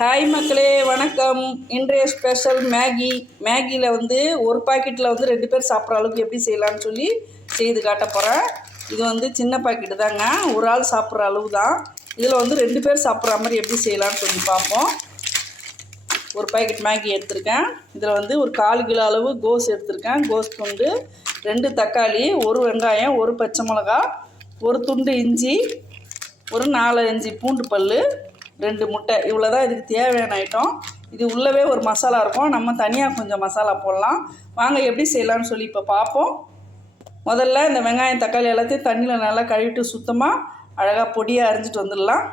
Hi மக்களே வணக்கம். இன்றைய ஸ்பெஷல் மேகி மேகியில் வந்து ஒரு பாக்கெட்டில் வந்து ரெண்டு பேர் சாப்பிட்ற அளவுக்கு எப்படி செய்யலாம்னு சொல்லி செய்து காட்ட போகிறேன் இது வந்து சின்ன பாக்கெட்டு தாங்க. ஒரு ஆள் சாப்பிட்ற அளவு தான் இதில் வந்து ரெண்டு பேர் சாப்பிட்ற மாதிரி எப்படி செய்யலாம்னு சொல்லி பார்ப்போம். ஒரு பாக்கெட் மேகி எடுத்திருக்கேன். இதில் வந்து ஒரு கால் கிலோ அளவு கோஸ் எடுத்திருக்கேன். கோஸ் துண்டு ரெண்டு தக்காளி ஒரு வெங்காயம் ஒரு பச்சை மிளகா ஒரு துண்டு இஞ்சி ஒரு நாலு அஞ்சு பூண்டு பல் ரெண்டு முட்டை இவ்வளோ தான் இதுக்கு தேவையான ஐட்டம் இது உள்ளவே ஒரு மசாலா இருக்கும். நம்ம தனியாக கொஞ்சம் மசாலா போடலாம். வாங்க எப்படி செய்யலாம்னு சொல்லி இப்போ பார்ப்போம் முதல்ல இந்த வெங்காயம் தக்காளி எல்லாத்தையும் தண்ணியில் நல்லா கழுவிட்டு சுத்தமாக அழகாக பொடியாக அரிஞ்சிட்டு வந்துடலாம்.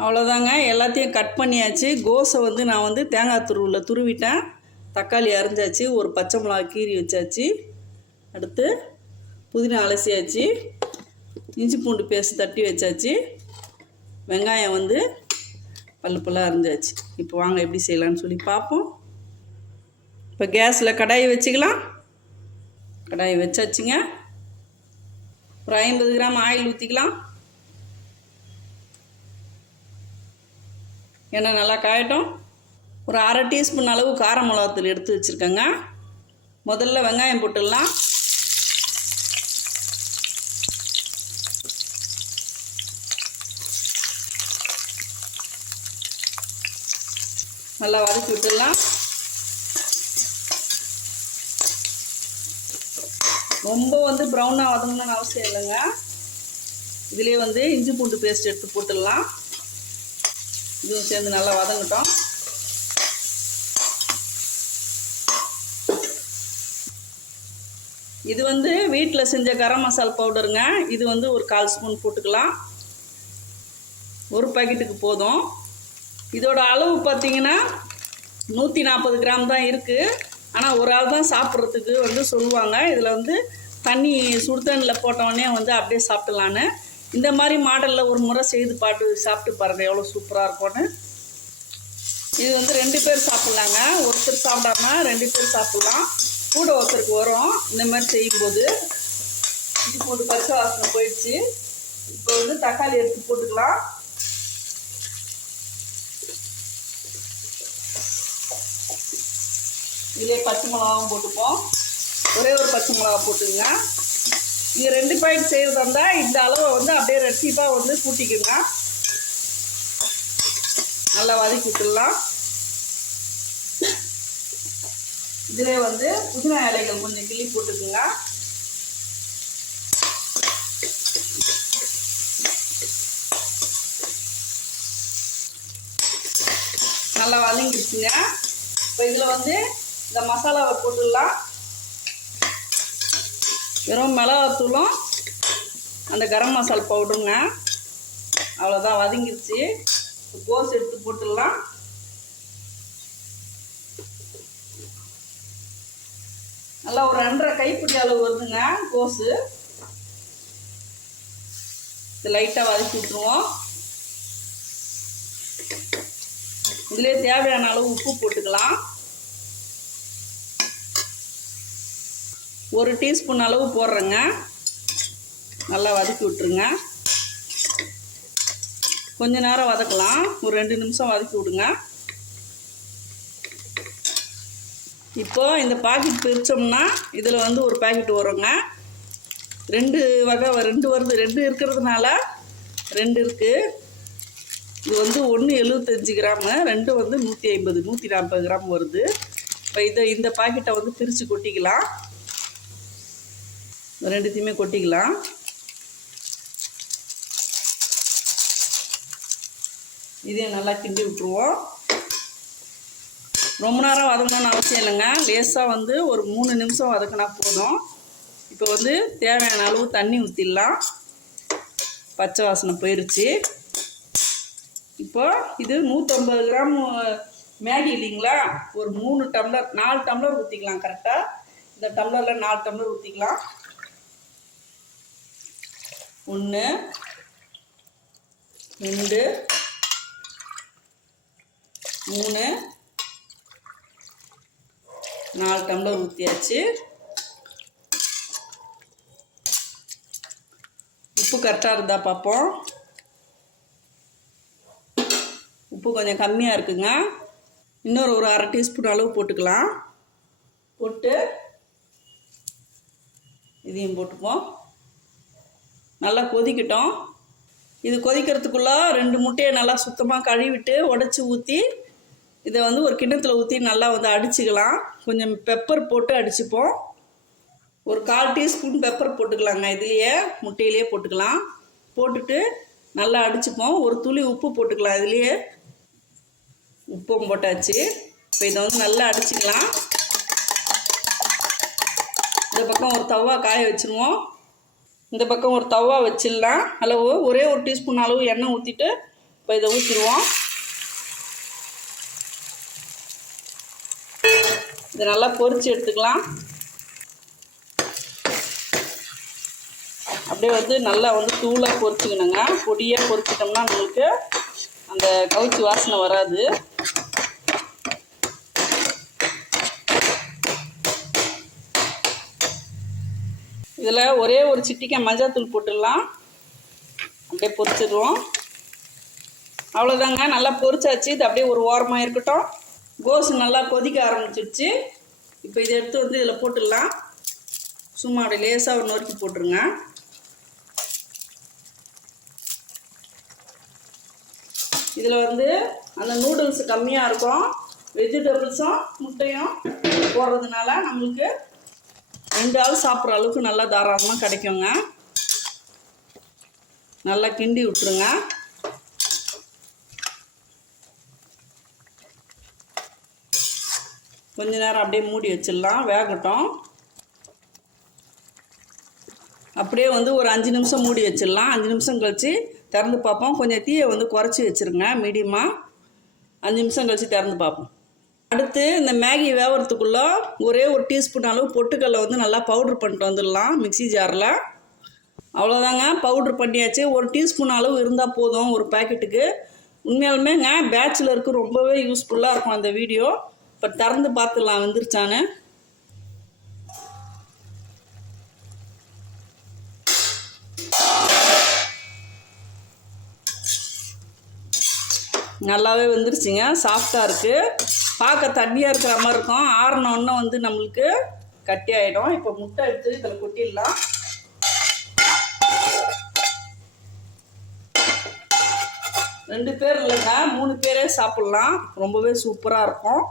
அவ்வளோதாங்க எல்லாத்தையும் கட் பண்ணியாச்சு. கோஸை வந்து நான் வந்து தேங்காய் துருவில் துருவிட்டேன். தக்காளி அரிஞ்சாச்சு. ஒரு பச்சை மிளகா கீறி வச்சாச்சு. அடுத்து புதினா அலசியாச்சு. இஞ்சி பூண்டு பேஸ்ட் தட்டி வச்சாச்சு. வெங்காயம் வந்து பல்லு பல்லாக அரிஞ்சாச்சு. இப்போ வாங்க எப்படி செய்யலாம்னு சொல்லி பார்ப்போம். இப்போ கேஸில் கடாயை வச்சுக்கலாம். கடாயை வச்சாச்சுங்க. ஒரு ஐம்பது கிராம் ஆயில் ஊற்றிக்கலாம் எண்ணெய் நல்லா காயட்டும். ஒரு அரை டீஸ்பூன் அளவு கார மிளகாத்தூள் எடுத்து வச்சுருக்கேங்க. முதல்ல வெங்காயம் போட்டுடலாம். நல்லா வதக்கி விட்டுடலாம். ரொம்ப வந்து ப்ரௌனாக வதங்கணும்னு அவசியம் இல்லைங்க. இதுலேயே வந்து இஞ்சி பூண்டு பேஸ்ட் எடுத்து போட்டுடலாம். இதுவும் சேர்ந்து நல்லா வதங்கட்டும். இது வந்து வீட்டில் செஞ்ச கரம் மசால் பவுடருங்க இது வந்து ஒரு கால் ஸ்பூன் போட்டுக்கலாம். ஒரு பாக்கெட்டுக்கு போதும். இதோட அளவு பார்த்தீங்கன்னா நூற்றி நாற்பது கிராம் தான் இருக்குது ஆனால் ஒரு ஆள் தான் சாப்பிட்றதுக்கு வந்து சொல்லுவாங்க. இதில் வந்து தண்ணி சுடுதண்ணில் போட்டோடனே வந்து அப்படியே சாப்பிட்லான்னு. இந்த மாதிரி மாடலில் ஒரு முறை செய்து பாட்டு சாப்பிட்டு பாருங்கள் எவ்வளோ சூப்பராக இருக்கும்னு. இது வந்து ரெண்டு பேர் சாப்பிட்லாங்க. ஒருத்தர் சாப்பிடாம ரெண்டு பேர் சாப்பிட்லாம். கூட ஒருத்தருக்கு வரும். இந்த மாதிரி செய்யும்போது இது போட்டு பச்சை வாசனை போயிடுச்சு. இப்போ வந்து தக்காளி எடுத்து போட்டுக்கலாம். இதிலே பச்சை மிளகாவும் போட்டுப்போம். ஒரே ஒரு பச்சை மிளகா போட்டுங்க. இது ரெண்டு பாயிண்ட் செய்கிறதா இருந்தால் இந்த அளவை வந்து அப்படியே ரெட்டிப்பாக வந்து கூட்டிக்குங்க நல்லா வதக்கி விட்டுடலாம். இதிலே வந்து புதினா இலைகள் கொஞ்சம் கிள்ளி போட்டுக்குங்க. நல்லா வதங்கிடுச்சுங்க. இப்போ இதில் வந்து இந்த மசாலாவை போட்டுடலாம். வெறும் மிளகாத்தூளும் அந்த கரம் மசாலா பவுடருங்க. அவ்வளோதான் வதங்கிடுச்சு கோஸ் எடுத்து போட்டுடலாம். நல்லா ஒரு ரெண்டரை கைப்பிடி அளவு வருதுங்க கோஸு. இது லைட்டாக வதக்கி விட்ருவோம் இதிலே தேவையான அளவு உப்பு போட்டுக்கலாம். ஒரு டீஸ்பூன் அளவு போடுறேங்க. நல்லா வதக்கி விட்ருங்க கொஞ்ச நேரம் வதக்கலாம். ஒரு ரெண்டு நிமிஷம் வதக்கி விடுங்க. இப்போ இந்த பாக்கெட் பிரித்தோம்னா இதில் வந்து ஒரு பாக்கெட் வருங்க. ரெண்டு வகை ரெண்டு வருது ரெண்டு இருக்கிறதுனால ரெண்டு இருக்குது இது வந்து ஒன்று எழுபத்தஞ்சி கிராமு ரெண்டு வந்து நூற்றி ஐம்பது நூற்றி நாற்பது கிராம் வருது. இப்போ இதை இந்த பாக்கெட்டை வந்து பிரித்து கொட்டிக்கலாம். ரெண்டுத்தையுமே கொட்டிக்கலாம். இதையும் நல்லா கிண்டி விட்ருவோம் ரொம்ப நேரம் வதங்கணும்னு அவசியம் இல்லைங்க. லேசாக வந்து ஒரு மூணு நிமிஷம் வதக்கினா போதும். இப்போ வந்து தேவையான அளவு தண்ணி ஊற்றிடலாம் பச்சை வாசனை போயிடுச்சு இப்போ இது நூற்றம்பது கிராம் மேகி இல்லைங்களா? ஒரு மூணு டம்ளர் நாலு டம்ளர் ஊற்றிக்கலாம் கரெக்டாக இந்த டம்ளரில் நாலு டம்ளர் ஊற்றிக்கலாம் ஒன்று ரெண்டு மூணு நாலு டம்ளர் ஊற்றியாச்சு உப்பு கரெக்டாக இருந்தால் பார்ப்போம் உப்பு கொஞ்சம் கம்மியாக இருக்குங்க. இன்னொரு ஒரு அரை டீஸ்பூன் அளவு போட்டுக்கலாம். போட்டு இதையும் போட்டுப்போம். நல்லா கொதிக்கட்டும். இது கொதிக்கிறதுக்குள்ளே ரெண்டு முட்டையை நல்லா சுத்தமாக கழுவிட்டு உடச்சி ஊற்றி இதை வந்து ஒரு கிண்ணத்தில் ஊற்றி நல்லா வந்து அடிச்சுக்கலாம். கொஞ்சம் பெப்பர் போட்டு அடிச்சுப்போம். ஒரு கால் டீஸ்பூன் பெப்பர் போட்டுக்கலாங்க. இதுலேயே முட்டையிலேயே போட்டுக்கலாம். போட்டுட்டு நல்லா அடிச்சுப்போம். ஒரு துளி உப்பு போட்டுக்கலாம். இதுலேயே உப்பும் போட்டாச்சு. இப்போ இதை வந்து நல்லா அடிச்சுக்கலாம். இந்த பக்கம் ஒரு தவா காய வச்சுருவோம். இந்த பக்கம் ஒரு தவா வச்சிடலாம். அளவு ஒரே ஒரு டீஸ்பூன் அளவு எண்ணெய் ஊற்றிட்டு இப்போ இதை ஊற்றிடுவோம் இதை நல்லா பொறிச்சு எடுத்துக்கலாம். அப்படியே வந்து நல்லா வந்து தூளாக பொறிச்சுக்கணுங்க பொடியாக பொறிச்சிட்டோம்னா நம்மளுக்கு அந்த கவுச்சி வாசனை வராது. இதில் ஒரே ஒரு சிட்டிக்காய் மஞ்சாத்தூள் போட்டுடலாம். அப்படியே பொரிச்சிடுவோம் அவ்வளோதாங்க நல்லா பொரிச்சாச்சு. இது அப்படியே ஒரு ஓரமாக இருக்கட்டும். கோஸ் நல்லா கொதிக்க ஆரம்பிச்சிடுச்சு இப்போ இதை எடுத்து வந்து இதில் போட்டுடலாம். சும்மா அப்படியே லேசாக ஒரு நொறுக்கி போட்டுருங்க. இதில் வந்து அந்த நூடுல்ஸ் கம்மியாக இருக்கும். வெஜிடபிள்ஸும் முட்டையும் போடுறதுனால நம்மளுக்கு ரெண்டு ஆள் சாப்பிட்ற அளவுக்கு நல்லா தாராளமாக கிடைக்குங்க. நல்லா கிண்டி விட்டுருங்க. கொஞ்ச நேரம் அப்படியே மூடி வச்சிடலாம் வேகட்டும். அப்படியே வந்து ஒரு அஞ்சு நிமிஷம் மூடி வச்சிடலாம். அஞ்சு நிமிஷம் கழித்து திறந்து பார்ப்போம். கொஞ்சம் தீயை வந்து குறைச்சி வச்சுருங்க மீடியமாக அஞ்சு நிமிஷம் கழித்து திறந்து பார்ப்போம். அடுத்து இந்த மேகி வேவறதுக்குள்ளே ஒரே ஒரு டீஸ்பூன் அளவு பொட்டுக்கல்லை வந்து நல்லா பவுட்ரு பண்ணிட்டு வந்துடலாம் மிக்ஸி ஜாரில். அவ்வளோதாங்க பவுட்ரு பண்ணியாச்சு. ஒரு டீஸ்பூன் அளவு இருந்தால் போதும் ஒரு பேக்கெட்டுக்கு உண்மையாலுமேங்க பேச்சுலருக்கு ரொம்பவே யூஸ்ஃபுல்லாக இருக்கும் அந்த வீடியோ இப்போ திறந்து பார்த்துடலாம் வந்துருச்சான்னு. நல்லாவே வந்துருச்சுங்க சாஃப்டாக இருக்குது பார்க்க தண்ணியாக இருக்கிற மாதிரி இருக்கும். ஆறினோடனே வந்து நம்மளுக்கு கட்டி ஆகிடும் இப்போ முட்டை எடுத்து இதில் கொட்டிடலாம். ரெண்டு பேர் இல்லைங்க. மூணு பேரே சாப்பிட்லாம். ரொம்பவே சூப்பராக இருக்கும்.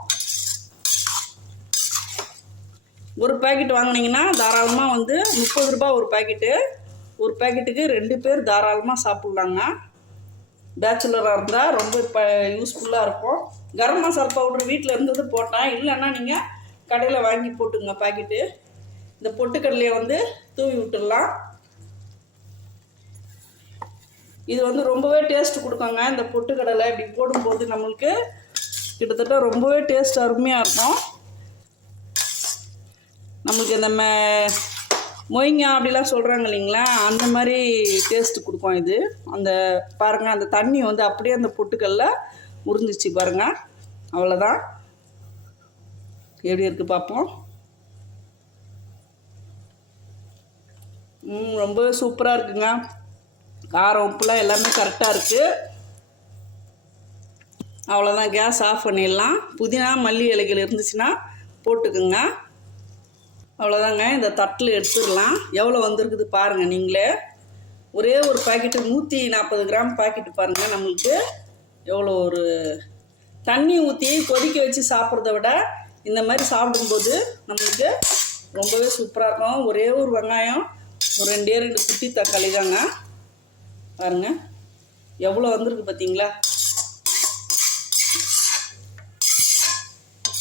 ஒரு பேக்கெட் வாங்கினீங்கன்னா தாராளமாக வந்து முப்பது ரூபாய் ஒரு பேக்கெட்டு ஒரு பேக்கெட்டுக்கு ரெண்டு பேர் தாராளமாக சாப்பிட்லாங்க. பேச்சுலராக இருந்தால் ரொம்ப இப்போ யூஸ்ஃபுல்லாக இருக்கும். கரம் மசாலா பவுடர் வீட்டில் இருந்தது போட்டேன் இல்லைன்னா நீங்கள் கடையில் வாங்கி போட்டுங்க பாக்கெட்டு. இந்த பொட்டுக்கடலையை வந்து தூவி விட்டுடலாம். இது வந்து ரொம்பவே டேஸ்ட் கொடுக்குங்க. இந்த பொட்டுக்கடலை இப்படி போடும்போது நம்மளுக்கு கிட்டத்தட்ட ரொம்பவே டேஸ்ட் அருமையாக இருக்கும். நம்மளுக்கு இந்த மே மொய்ங்கா அப்படிலாம் சொல்கிறாங்க இல்லைங்களா? அந்த மாதிரி டேஸ்ட் கொடுக்கும் இது. அந்த பாருங்கள் அந்த தண்ணி வந்து அப்படியே அந்த பொட்டுக்கல்ல உறிஞ்சிச்சு பாருங்கள் அவ்வளோதான் எப்படி இருக்குது பார்ப்போம் ம் ரொம்ப சூப்பராக இருக்குங்க. காரம் உப்புலாம் எல்லாமே கரெக்டாக இருக்குது அவ்வளோதான் கேஸ் ஆஃப் பண்ணிடலாம். புதினா மல்லி இலைகள் இருந்துச்சுன்னா போட்டுக்குங்க. அவ்வளோதாங்க இந்த தட்டில் எடுத்துடலாம். எவ்வளோ வந்திருக்குது பாருங்கள் நீங்களே. ஒரே ஒரு பாக்கெட்டு நூற்றி நாற்பது கிராம் பாக்கெட்டு பாருங்கள் நம்மளுக்கு. எவ்வளோ ஒரு தண்ணி ஊற்றி கொதிக்க வச்சு சாப்பிட்றத விட இந்த மாதிரி சாப்பிடும்போது நம்மளுக்கு ரொம்பவே சூப்பராக இருக்கும். ஒரே ஒரு வெங்காயம் ஒரு ரெண்டே ரெண்டு குட்டி தக்காளி தாங்க. பாருங்கள் எவ்வளோ வந்திருக்கு பார்த்தீங்களா?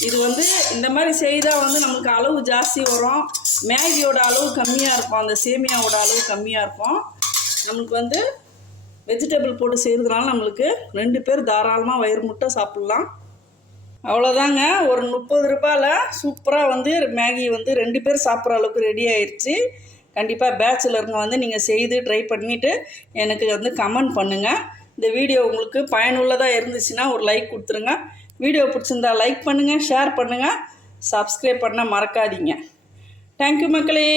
இது வந்து இந்த மாதிரி செய்தால் வந்து நமக்கு அளவு ஜாஸ்தி வரும். மேகியோட அளவு கம்மியாக இருக்கும். அந்த சேமியாவோட அளவு கம்மியாக இருக்கும். நம்மளுக்கு வந்து வெஜிடபிள் போட்டு செய்கிறதுனால நம்மளுக்கு ரெண்டு பேர் தாராளமாக வயிறு முட்டை சாப்பிட்லாம். அவ்வளோதாங்க ஒரு முப்பது ரூபாயில் சூப்பராக வந்து மேகி வந்து ரெண்டு பேர் சாப்பிட்ற அளவுக்கு ரெடி ஆயிடுச்சு கண்டிப்பாக பேச்சுலருங்க வந்து நீங்கள் செய்து ட்ரை பண்ணிவிட்டு எனக்கு வந்து கமெண்ட் பண்ணுங்கள் இந்த வீடியோ உங்களுக்கு பயனுள்ளதாக இருந்துச்சுன்னா ஒரு லைக் கொடுத்துருங்க. வீடியோ பிடிச்சிருந்தா லைக் பண்ணுங்கள் ஷேர் பண்ணுங்கள் சப்ஸ்கிரைப் பண்ண மறக்காதீங்க. தேங்க்யூ மக்களே.